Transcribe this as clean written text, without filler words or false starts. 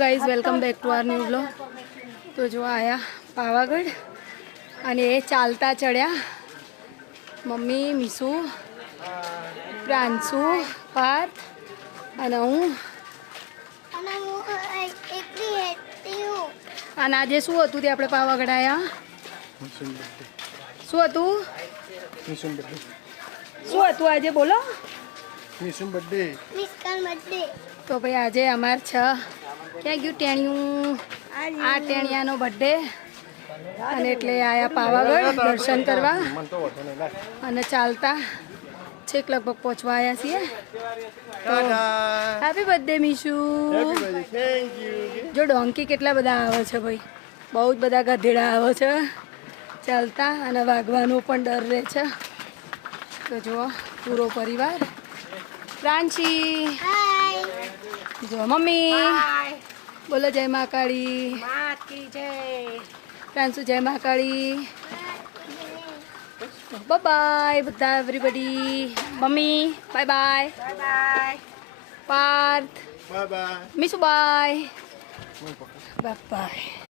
Guys welcome back to our new vlog. તો જો આયા પાવાગઢ અને એ ચાલતા ચડ્યા મમ્મી, મીસુ, પ્રાંશુ, પાર્થ અને હું। અને આજે શું હતું તે આપણે પાવાગઢ આવ્યા? શું હતું? શું હતું આજે બોલો? તો ભાઈ આજે અમાર ક્યાં ગયું ટેણિયું? આ ટેણિયાનો બર્થડે અને એટલે આયા પાવાગઢ દર્શન કરવા અને ચાલતા છેક લગભગ પહોંચવા આવ્યા છીએ। તો હેપી બર્થડે મીશુ। જો ડોંકી કેટલા બધા આવે છે ભાઈ, બહુ જ બધા ગધેડા આવે છે ચાલતા અને વાગવાનો પણ ડર રહે છે। તો જુઓ પૂરો પરિવાર। પ્રાંશી જો મમ્મી બોલો જય મહાકાળી। પ્રાંશુ જય મહાકાળી। બાય બધા everybody. Mummy bye bye. Parth Mishu bye by.